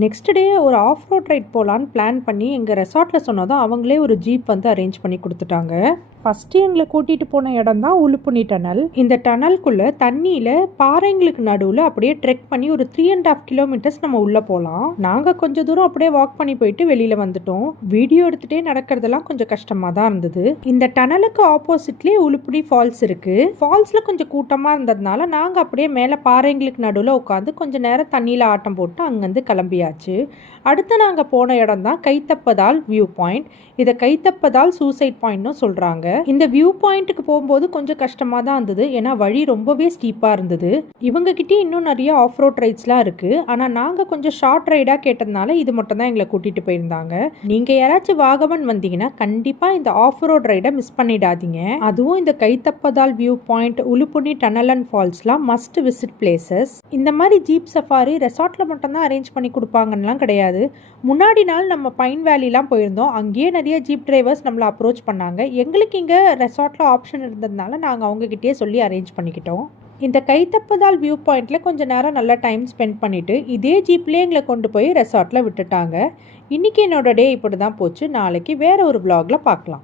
Next day ஒரு of road right போகலான்னு plan பண்ணி எங்கள் ரெசார்ட்டில் சொன்னதும் அவங்களே ஒரு ஜீப் வந்து அரேஞ்ச் பண்ணி கொடுத்துட்டாங்க. ஃபஸ்ட்டு எங்களை கூட்டிகிட்டு போன இடம் தான் உலுப்புனி டனல். இந்த டனல்குள்ளே தண்ணியில் பாறைங்களுக்கு நடுவில் அப்படியே ட்ரெக் பண்ணி ஒரு 3.5 கிலோமீட்டர்ஸ் நம்ம உள்ளே போகலாம். நாங்கள் கொஞ்சம் தூரம் அப்படியே வாக் பண்ணி போயிட்டு வெளியில் வந்துட்டோம். வீடியோ எடுத்துகிட்டே நடக்கிறதெல்லாம் கொஞ்சம் கஷ்டமாக தான் இருந்தது. இந்த டனலுக்கு ஆப்போசிட்லேயே உலுப்புனி ஃபால்ஸ் இருக்குது. ஃபால்ஸில் கொஞ்சம் கூட்டமாக இருந்ததுனால நாங்கள் அப்படியே மேலே பாறைங்களுக்கு நடுவில் உட்காந்து கொஞ்சம் நேரம் தண்ணியில் ஆட்டம் போட்டு அங்கேருந்து கிளம்பியாச்சு. அடுத்து நாங்கள் போன இடம் தான் கைத்தப்பதால் வியூ பாயிண்ட். இதை கைத்தப்பதால் சூசைட் பாயிண்ட்னு சொல்கிறாங்க. இந்த வியூ பாயிண்ட்டுக்கு போகும்போது கொஞ்சம் கஷ்டமாக தான் இருந்தது, ஏன்னா வழி ரொம்பவே ஸ்டீப்பாக இருந்தது. இவங்ககிட்டே இன்னும் நிறைய ஆஃப் ரோட் ரைட்ஸ்லாம் இருக்குது, ஆனால் நாங்கள் கொஞ்சம் ஷார்ட் ரைடாக கேட்டதுனால இது மட்டும் தான் எங்களை கூட்டிகிட்டு போயிருந்தாங்க. நீங்கள் யாராச்சும் வாகவன் வந்தீங்கன்னா கண்டிப்பாக இந்த ஆஃப் ரோட் ரைடை மிஸ் பண்ணிடாதீங்க. அதுவும் இந்த கைத்தப்பதால் வியூ பாயிண்ட், உலுப்புனி டனல் அண்ட் ஃபால்ஸ்லாம் மஸ்ட் விசிட் பிளேசஸ். இந்த மாதிரி ஜீப் சஃபாரி ரெசார்ட்டில் மட்டும்தான் அரேஞ்ச் பண்ணி கொடுப்பாங்கன்னெலாம் கிடையாது. முன்னாடி நாள் நம்ம பைன் வேலிலாம் போயிருந்தோம். அங்கேயே நிறைய ஜீப் டிரைவர்ஸ் நம்மளை அப்ரோச் பண்ணாங்க. எங்களுக்கு இங்கே ரெசார்ட்டில் ஆப்ஷன் இருந்ததுனால நாங்கள் அவங்ககிட்டயே சொல்லி அரேஞ்ச் பண்ணிக்கிட்டோம். இந்த கைத்தப்பதால் வியூ பாயிண்டில் கொஞ்சம் நேரம் நல்லா டைம் ஸ்பெண்ட் பண்ணிவிட்டு இதே ஜீப்லேயே எங்களை கொண்டு போய் ரெசார்ட்டில் விட்டுட்டாங்க. இன்றைக்கி என்னோட டே இப்படி தான் போச்சு. நாளைக்கு வேறு ஒரு vlogல பார்க்கலாம்.